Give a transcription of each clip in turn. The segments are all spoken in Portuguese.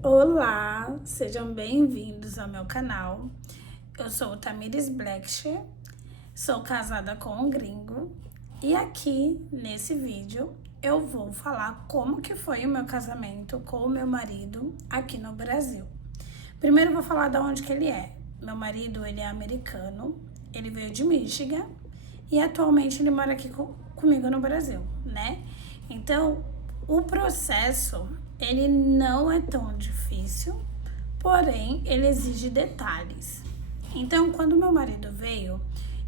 Olá, sejam bem-vindos ao meu canal. Eu sou Tamires Blackshire, sou casada com um gringo e aqui nesse vídeo eu vou falar como que foi o meu casamento com o meu marido aqui no Brasil. Primeiro eu vou falar de onde que ele é. Meu marido, ele é americano, ele veio de Michigan e atualmente ele mora aqui comigo no Brasil, né? Então, o processo, ele não é tão difícil, porém, ele exige detalhes. Então, quando meu marido veio,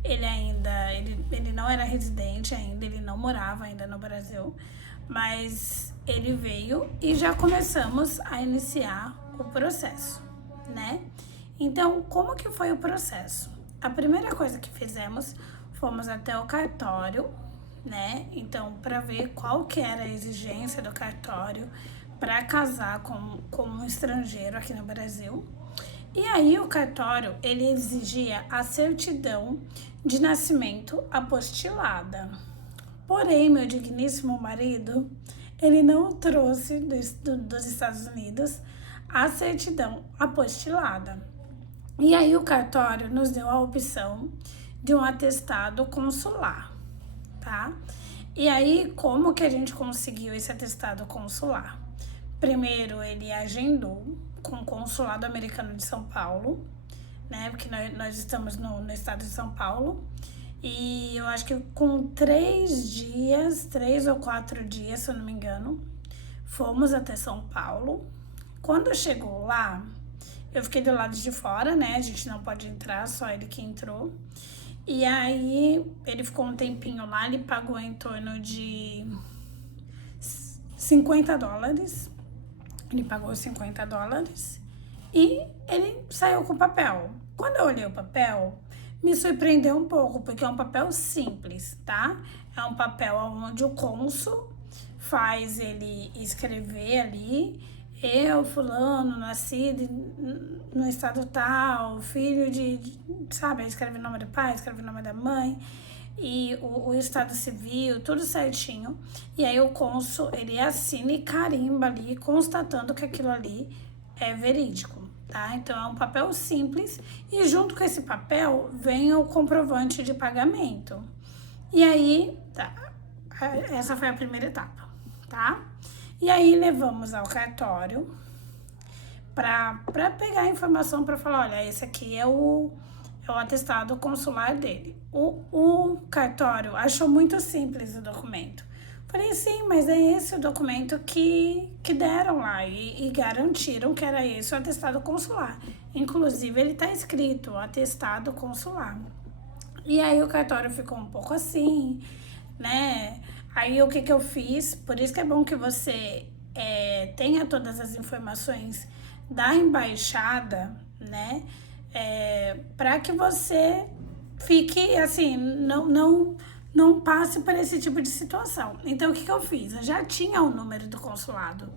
ele não era residente ainda, ele não morava ainda no Brasil, mas ele veio e já começamos a iniciar o processo, né? Então, como que foi o processo? A primeira coisa que fizemos, fomos até o cartório, né? Então, para ver qual que era a exigência do cartório para casar com um estrangeiro aqui no Brasil. E aí o cartório, ele exigia a certidão de nascimento apostilada. Porém, meu digníssimo marido, ele não trouxe dos Estados Unidos a certidão apostilada. E aí o cartório nos deu a opção de um atestado consular, tá? E aí, como que a gente conseguiu esse atestado consular? Primeiro, ele agendou com o consulado americano de São Paulo, né? Porque nós estamos no estado de São Paulo. E eu acho que com 3 ou 4 dias, se eu não me engano, fomos até São Paulo. Quando chegou lá, eu fiquei do lado de fora, né? A gente não pode entrar, só ele que entrou. E aí, ele ficou um tempinho lá, ele pagou em torno de $50. Ele pagou $50 e ele saiu com o papel. Quando eu olhei o papel, me surpreendeu um pouco, porque é um papel simples, tá? É um papel onde o cônsul faz ele escrever ali: eu, fulano, nascido no estado tal, filho sabe, escreve o nome do pai, escreve o nome da mãe, e o estado civil, tudo certinho. E aí o cônsul, ele assina e carimba ali, constatando que aquilo ali é verídico, tá? Então é um papel simples e junto com esse papel vem o comprovante de pagamento. E aí, tá, essa foi a primeira etapa, tá? E aí levamos ao cartório para pegar a informação para falar, olha, esse aqui é o atestado consular dele. O cartório achou muito simples o documento. Falei, sim, mas é esse o documento que deram lá e garantiram que era esse o atestado consular. Inclusive, ele tá escrito, atestado consular. E aí o cartório ficou um pouco assim, né? Aí o que eu fiz, por isso que é bom que você tenha todas as informações da embaixada, né? Para que você fique assim, não passe por esse tipo de situação. Então o que eu fiz? Eu já tinha o número do consulado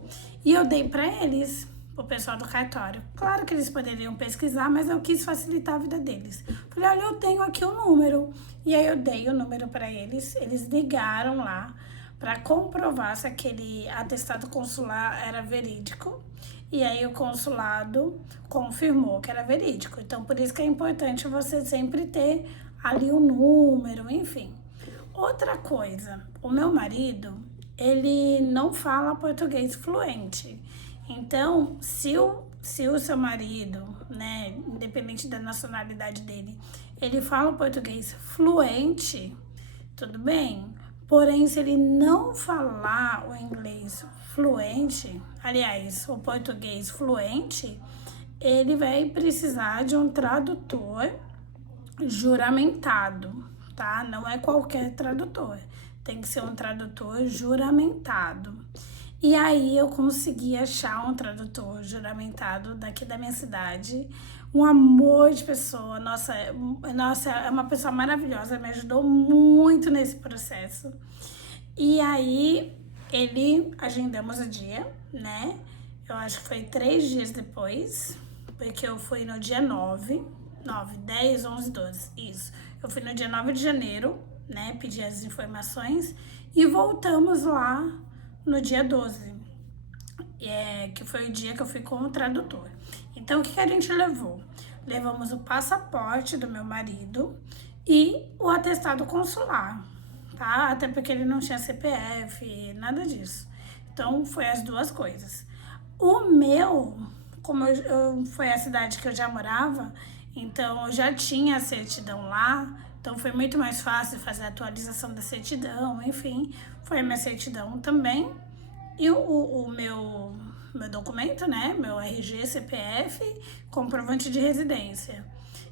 e eu dei para eles, o pessoal do cartório. Claro que eles poderiam pesquisar, mas eu quis facilitar a vida deles. Falei, olha, eu tenho aqui o número. E aí eu dei o número para eles, eles ligaram lá para comprovar se aquele atestado consular era verídico. E aí o consulado confirmou que era verídico. Então, por isso que é importante você sempre ter ali o número, enfim. Outra coisa, o meu marido, ele não fala português fluente. Então, se o seu marido, né, independente da nacionalidade dele, ele fala português fluente, tudo bem? Porém, se ele não falar o inglês fluente, aliás, o português fluente, ele vai precisar de um tradutor juramentado, tá? Não é qualquer tradutor, tem que ser um tradutor juramentado. E aí eu consegui achar um tradutor juramentado daqui da minha cidade, um amor de pessoa, nossa, é uma pessoa maravilhosa, me ajudou muito nesse processo. E aí agendamos o dia, né? Eu acho que foi 3 dias depois, porque eu fui no dia 9, 10, 11, 12, isso. Eu fui no dia 9 de janeiro, né? Pedi as informações e voltamos lá no dia 12. que foi o dia que eu fui com o tradutor. Então, o que a gente levou? Levamos o passaporte do meu marido e o atestado consular, tá? Até porque ele não tinha CPF, nada disso. Então, foi as duas coisas. O meu, como foi a cidade que eu já morava, então eu já tinha a certidão lá, então foi muito mais fácil fazer a atualização da certidão, enfim, foi a minha certidão também. E o meu documento, né, meu RG, CPF, comprovante de residência.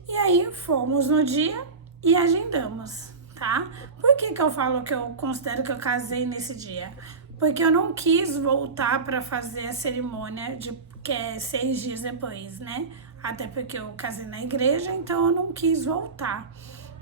E aí fomos no dia e agendamos, tá? Por que eu falo que eu considero que eu casei nesse dia? Porque eu não quis voltar para fazer a cerimônia, que é 6 dias depois, né? Até porque eu casei na igreja, então eu não quis voltar.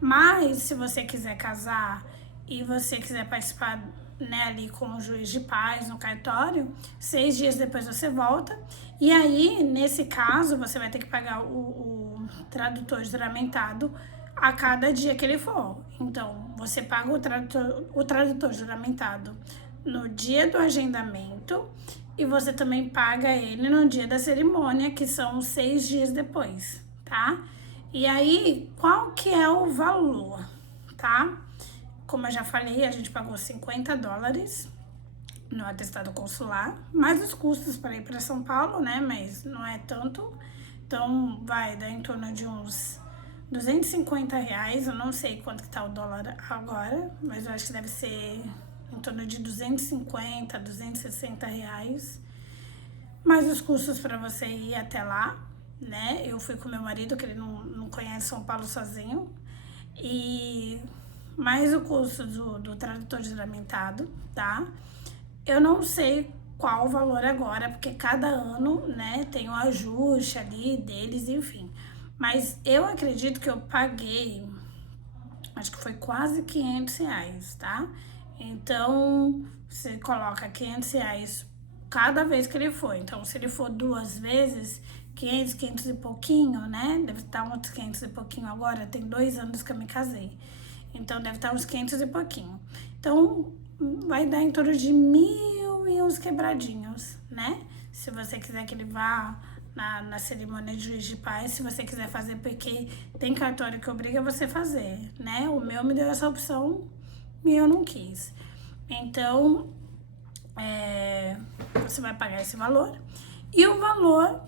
Mas se você quiser casar e você quiser participar, né, ali com o juiz de paz no cartório, 6 dias depois você volta. E aí, nesse caso, você vai ter que pagar o tradutor juramentado a cada dia que ele for. Então, você paga o tradutor juramentado no dia do agendamento e você também paga ele no dia da cerimônia, que são 6 dias depois, tá? E aí, qual que é o valor, tá? Como eu já falei, a gente pagou $50 no atestado consular, mais os custos para ir para São Paulo, né? Mas não é tanto. Então, vai dar em torno de uns R$ 250. Eu não sei quanto que tá o dólar agora, mas eu acho que deve ser em torno de 250, R$ 260. Mais os custos para você ir até lá, né? Eu fui com meu marido, que ele não conhece São Paulo sozinho. E mais o custo do tradutor juramentado, tá? Eu não sei qual o valor agora, porque cada ano, né, tem um ajuste ali deles, enfim. Mas eu acredito que eu paguei, acho que foi quase R$ 500, tá? Então, você coloca R$ 500 cada vez que ele for. Então, se ele for 2 vezes, 500 e pouquinho, né? Deve estar uns 500 e pouquinho agora, tem 2 anos que eu me casei. Então, deve estar uns 500 e pouquinho. Então, vai dar em torno de 1.000 e uns quebradinhos, né? Se você quiser que ele vá na cerimônia de juiz de paz, se você quiser fazer, porque tem cartório que obriga você a fazer, né? O meu me deu essa opção e eu não quis. Então, você vai pagar esse valor. E o valor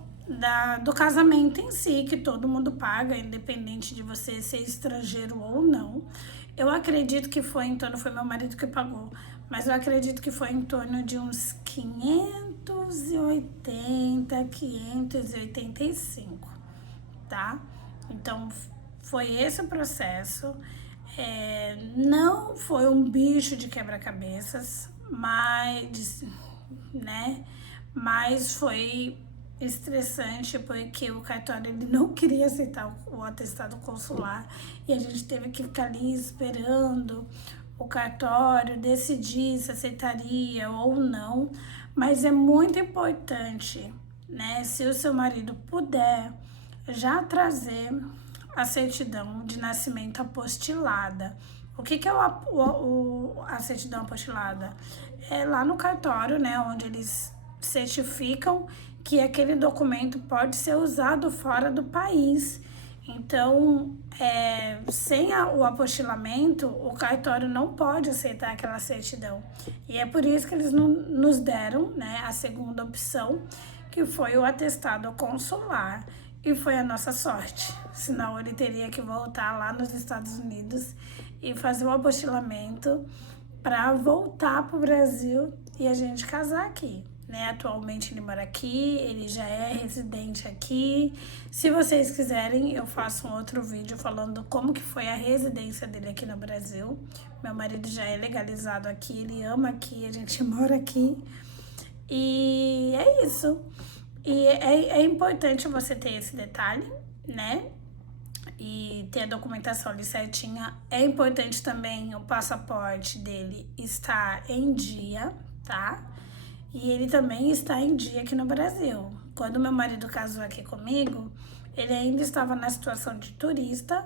do casamento em si, que todo mundo paga, independente de você ser estrangeiro ou não. Eu acredito que foi em torno, foi meu marido que pagou, mas eu acredito que foi em torno de uns 585, tá? Então, foi esse o processo. Não foi um bicho de quebra-cabeças, mas, né? Mas foi estressante porque o cartório ele não queria aceitar o atestado consular e a gente teve que ficar ali esperando o cartório decidir se aceitaria ou não. Mas é muito importante, né? Se o seu marido puder já trazer a certidão de nascimento apostilada. O que é a certidão apostilada? É lá no cartório, né, onde eles certificam que aquele documento pode ser usado fora do país. Então, sem o apostilamento, o cartório não pode aceitar aquela certidão. E é por isso que eles nos deram, né, a segunda opção, que foi o atestado consular. E foi a nossa sorte, senão ele teria que voltar lá nos Estados Unidos e fazer o apostilamento para voltar para o Brasil e a gente casar aqui, né? Atualmente ele mora aqui, ele já é residente aqui. Se vocês quiserem, eu faço um outro vídeo falando como que foi a residência dele aqui no Brasil. Meu marido já é legalizado aqui, ele ama aqui, a gente mora aqui. E é isso. E é importante você ter esse detalhe, né? E ter a documentação ali certinha. É importante também o passaporte dele estar em dia, tá? E ele também está em dia aqui no Brasil. Quando meu marido casou aqui comigo, ele ainda estava na situação de turista,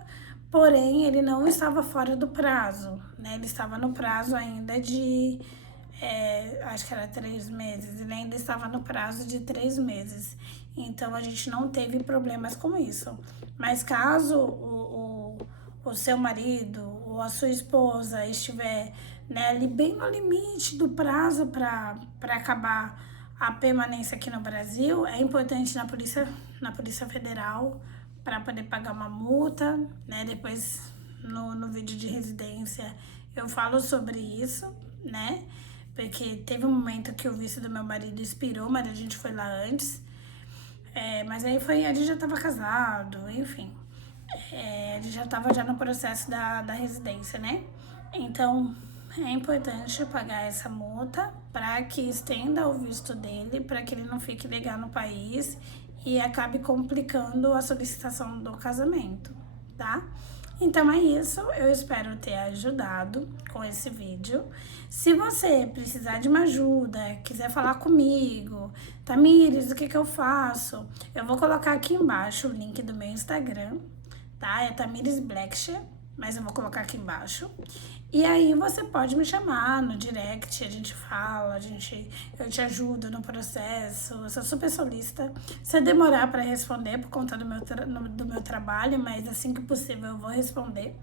porém ele não estava fora do prazo, né? Ele estava no prazo ainda de acho que era 3 meses, ele ainda estava no prazo de 3 meses. Então, a gente não teve problemas com isso. Mas caso o seu marido ou a sua esposa estiver, né, ali bem no limite do prazo para acabar a permanência aqui no Brasil, é importante na Polícia Federal para poder pagar uma multa, né? Depois no vídeo de residência eu falo sobre isso, né? Porque teve um momento que o visto do meu marido expirou, mas a gente foi lá antes. Mas aí a gente já tava casado, enfim. A gente já tava já no processo da residência, né? Então, é importante pagar essa multa para que estenda o visto dele, para que ele não fique legal no país e acabe complicando a solicitação do casamento, tá? Então é isso, eu espero ter ajudado com esse vídeo. Se você precisar de uma ajuda, quiser falar comigo, Tamires, o que eu faço? Eu vou colocar aqui embaixo o link do meu Instagram, tá? É Tamires Blackshear, mas eu vou colocar aqui embaixo. E aí você pode me chamar no direct, a gente fala, eu te ajudo no processo, eu sou super solícita. Se eu demorar para responder por conta do meu trabalho, mas assim que possível eu vou responder.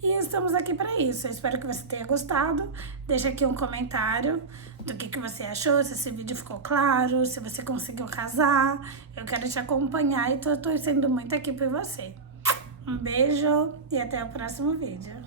E estamos aqui para isso. Eu espero que você tenha gostado. Deixa aqui um comentário do que você achou, se esse vídeo ficou claro, se você conseguiu casar. Eu quero te acompanhar e tô torcendo muito aqui por você. Um beijo e até o próximo vídeo.